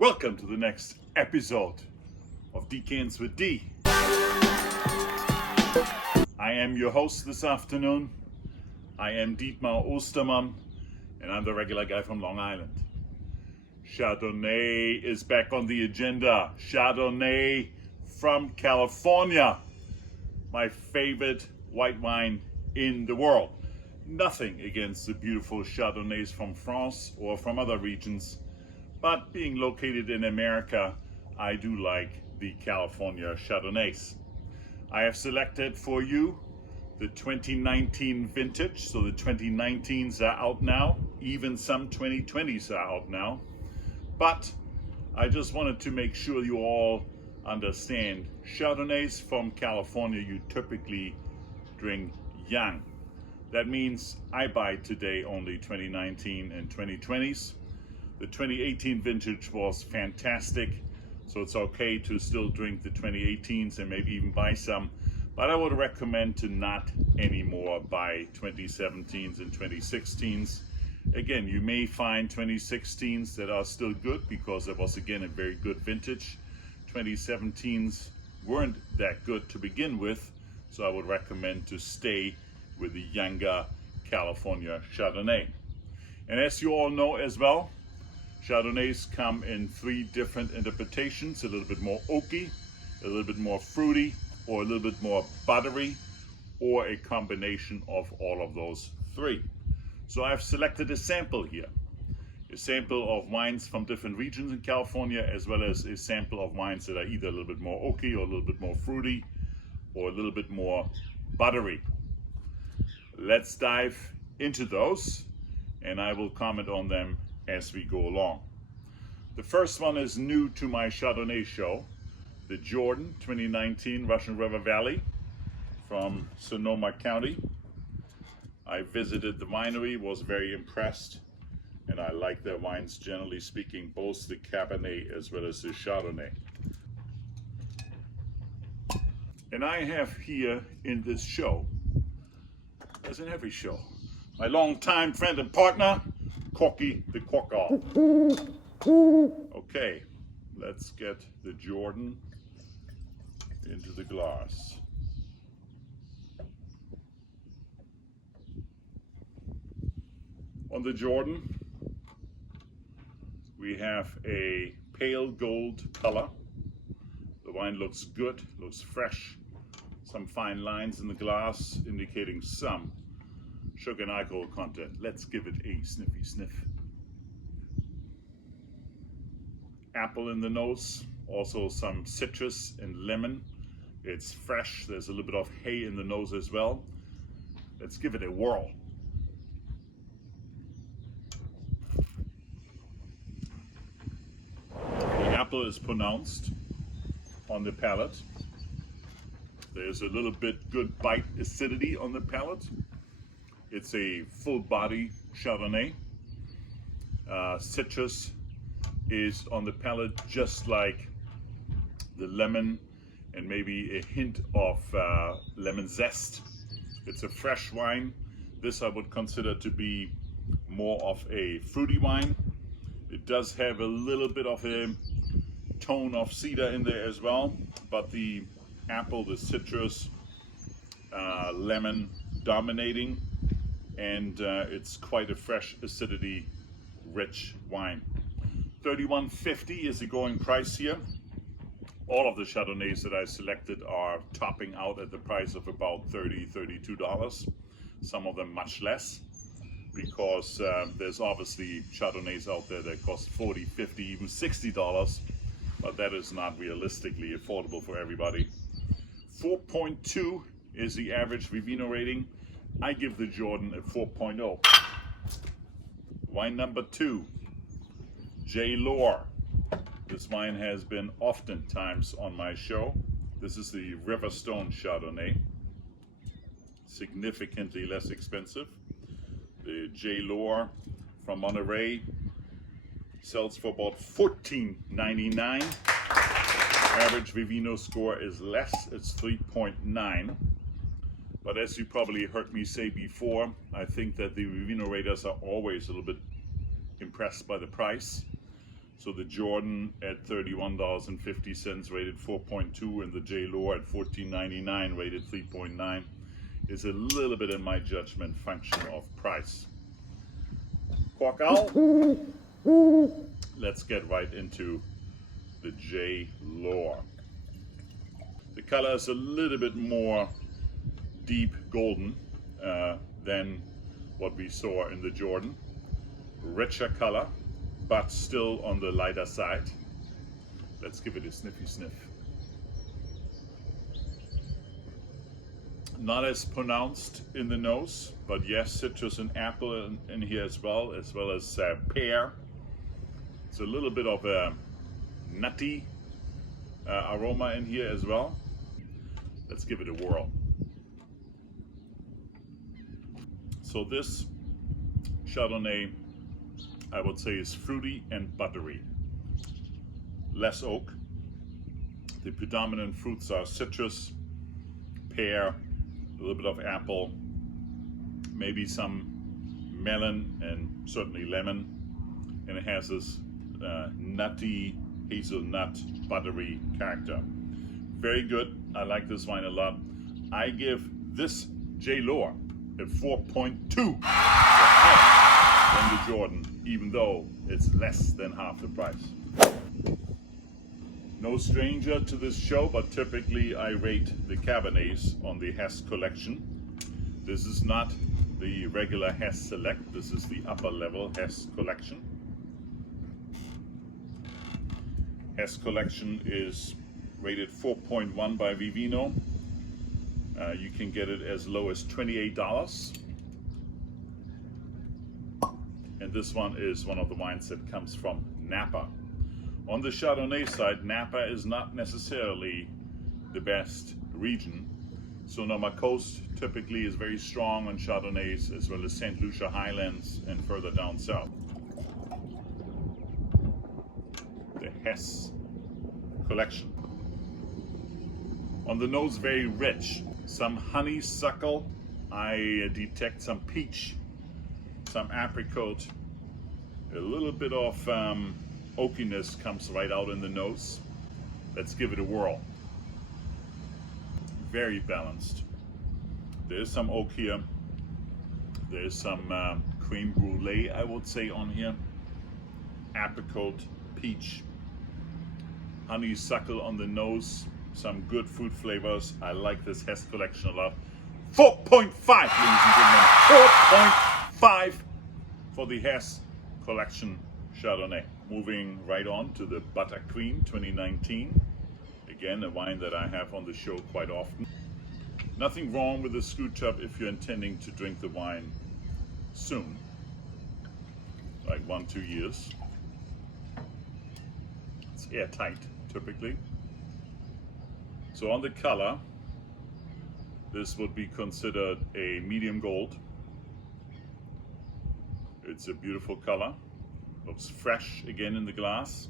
Welcome to the next episode of Decants with D. I am your host this afternoon. I am Dietmar Ostermann, and I'm the regular guy from Long Island. Chardonnay is back on the agenda. Chardonnay from California. My favorite white wine in the world. Nothing against the beautiful Chardonnays from France or from other regions. But being located in America, I do like the California Chardonnays. I have selected for you the 2019 vintage. So the 2019s are out now. Even some 2020s are out now. But I just wanted to make sure you all understand Chardonnays from California you typically drink young. That means I buy today only 2019 and 2020s. The 2018 vintage was fantastic, so it's okay to still drink the 2018s and maybe even buy some, but I would recommend to not anymore buy 2017s and 2016s. Again, you may find 2016s that are still good because it was again a very good vintage. 2017s weren't that good to begin with, so I would recommend to stay with the younger California Chardonnay. And as you all know as well, Chardonnays come in three different interpretations: a little bit more oaky, a little bit more fruity, or a little bit more buttery, or a combination of all of those three. So I've selected a sample here. A sample of wines from different regions in California, as well as a sample of wines that are either a little bit more oaky, or a little bit more fruity, or a little bit more buttery. Let's dive into those, and I will comment on them as we go along. The first one is new to my Chardonnay show, the Jordan 2019 Russian River Valley from Sonoma County. I visited the winery, was very impressed, and I like their wines generally speaking, both the Cabernet as well as the Chardonnay. And I have here in this show, as in every show, my longtime friend and partner, Corky the Corker. Okay, let's get the Jordan into the glass. On the Jordan, we have a pale gold color. The wine looks good, looks fresh. Some fine lines in the glass indicating some sugar and alcohol content. Let's give it a sniffy sniff. Apple in the nose, also some citrus and lemon. It's fresh, there's a little bit of hay in the nose as well. Let's give it a whirl. The apple is pronounced on the palate. There's a little bit good bite acidity on the palate. It's a full body Chardonnay. Citrus is on the palate just like the lemon and maybe a hint of lemon zest. It's a fresh wine. This I would consider to be more of a fruity wine. It does have a little bit of a tone of cedar in there as well, but the apple, the citrus, lemon dominating, and it's quite a fresh acidity rich wine. $31.50 is the going price here. All of the Chardonnays that I selected are topping out at the price of about $30, $32. Some of them much less, because there's obviously Chardonnays out there that cost $40, $50, even $60, but that is not realistically affordable for everybody. 4.2 is the average Vivino rating. I give the Jordan a 4.0. Wine number 2, J.Lohr. This wine has been oftentimes on my show. This is the Riverstone Chardonnay. Significantly less expensive. The J.Lohr from Monterey sells for about $14.99. Average Vivino score is less, it's 3.9. But as you probably heard me say before, I think that the Vivino raters are always a little bit impressed by the price. So the Jordan at $31.50 rated 4.2 and the J.Lohr at $14.99 rated 3.9 is a little bit, in my judgment, function of price. Cork out. Let's get right into the J.Lohr. The color is a little bit more deep golden than what we saw in the Jordan. Richer color, but still on the lighter side. Let's give it a sniffy sniff. Not as pronounced in the nose, but yes, citrus and apple in here as well as pear. It's a little bit of a nutty aroma in here as well. Let's give it a whirl. So this Chardonnay, I would say, is fruity and buttery. Less oak. The predominant fruits are citrus, pear, a little bit of apple, maybe some melon, and certainly lemon. And it has this nutty, hazelnut, buttery character. Very good. I like this wine a lot. I give this J.Lohr a 4.2 than the Jordan, even though it's less than half the price. No stranger to this show, but typically I rate the Cabernets on the Hess Collection. This is not the regular Hess Select, this is the upper level Hess Collection. Hess Collection is rated 4.1 by Vivino. You can get it as low as $28. And this one is one of the wines that comes from Napa. On the Chardonnay side, Napa is not necessarily the best region. Sonoma Coast typically is very strong on Chardonnays, as well as St. Lucia Highlands and further down south. The Hess Collection. On the nose, very rich. Some honeysuckle. I detect some peach, some apricot. A little bit of oakiness comes right out in the nose. Let's give it a whirl. Very balanced. There's some oak here. There's some creme brulee, I would say, on here. Apricot, peach, honeysuckle on the nose. Some good fruit flavors. I like this Hess Collection a lot. 4.5, ladies and gentlemen. 4.5 for the Hess Collection Chardonnay. Moving right on to the Buttercream 2019. Again, a wine that I have on the show quite often. Nothing wrong with the screw tub if you're intending to drink the wine soon, like 1-2 years. It's airtight, typically. So on the color, this would be considered a medium gold. It's a beautiful color. Looks fresh again in the glass.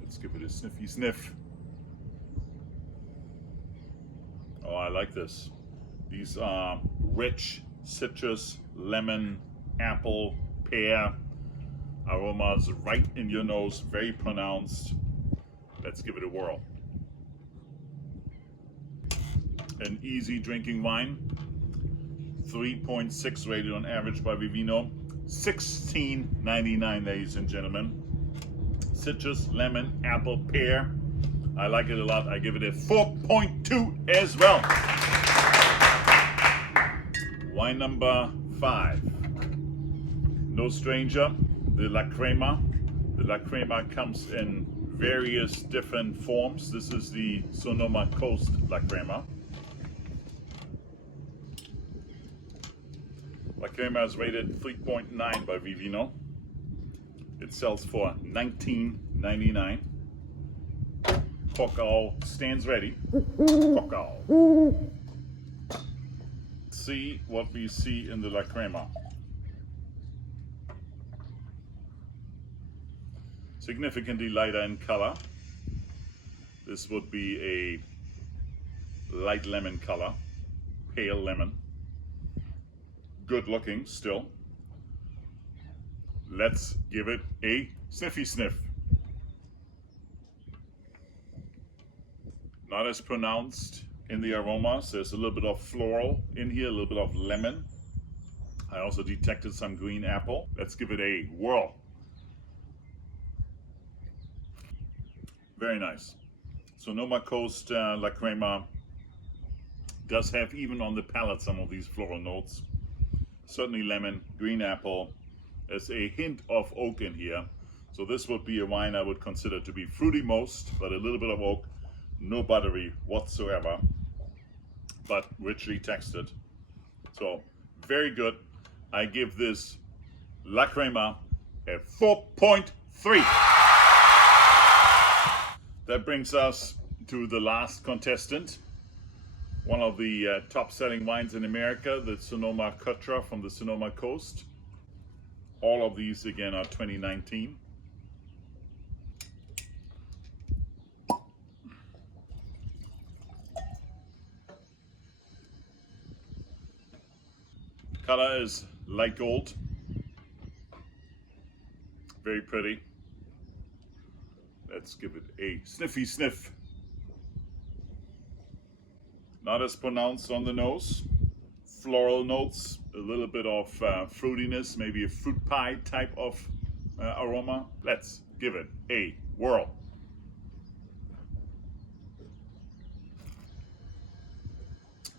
Let's give it a sniffy sniff. Oh, I like this. These are rich citrus, lemon, apple, pear aromas right in your nose, very pronounced. Let's give it a whirl. An easy drinking wine. 3.6 rated on average by Vivino. $16.99, ladies and gentlemen. Citrus, lemon, apple, pear. I like it a lot. I give it a 4.2 as well. Wine number 5. No stranger, the La Crema. The La Crema comes in various different forms. This is the Sonoma Coast La Crema. La Crema is rated 3.9 by Vivino. It sells for $19.99. Cork stands ready. Cork. See what we see in the La Crema. Significantly lighter in color. This would be a light lemon color, pale lemon. Good looking still. Let's give it a Sniffy sniff. Not as pronounced in the aromas. There's a little bit of floral in here, a little bit of lemon. I also detected some green apple. Let's give it a whirl. Very nice. Sonoma Coast La Crema does have, even on the palate, some of these floral notes. Certainly lemon, green apple. There's a hint of oak in here. So this would be a wine I would consider to be fruity most, but a little bit of oak. No buttery whatsoever, but richly textured. So very good. I give this La Crema a 4.3. That brings us to the last contestant. One of the top selling wines in America, the Sonoma Coast from the Sonoma Coast. All of these again are 2019. Color is light gold. Very pretty. Let's give it a sniffy sniff. Not as pronounced on the nose. Floral notes, a little bit of fruitiness, maybe a fruit pie type of aroma. Let's give it a whirl.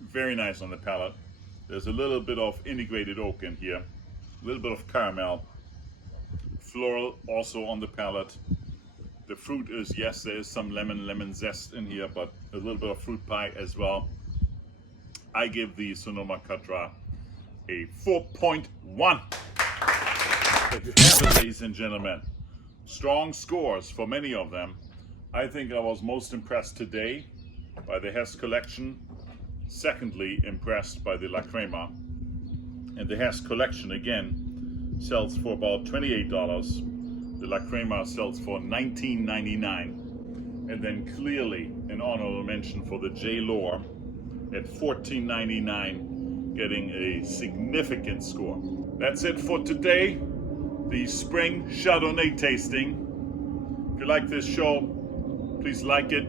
Very nice on the palate. There's a little bit of integrated oak in here, a little bit of caramel, floral also on the palate. The fruit is, yes, there is some lemon zest in here, but a little bit of fruit pie as well. I give the Sonoma Coast a 4.1. There you have it, ladies and gentlemen. Strong scores for many of them. I think I was most impressed today by the Hess Collection. Secondly, impressed by the La Crema. And the Hess Collection, again, sells for about $28. The La Crema sells for $19.99. And then clearly an honorable mention for the J.Lohr at $14.99, getting a significant score. That's it for today. The spring Chardonnay tasting. If you like this show, please like it,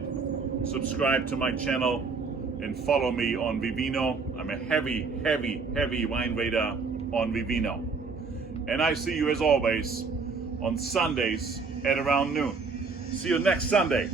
subscribe to my channel, and follow me on Vivino. I'm a heavy wine raider on Vivino. And I see you as always on Sundays at around noon. See you next Sunday.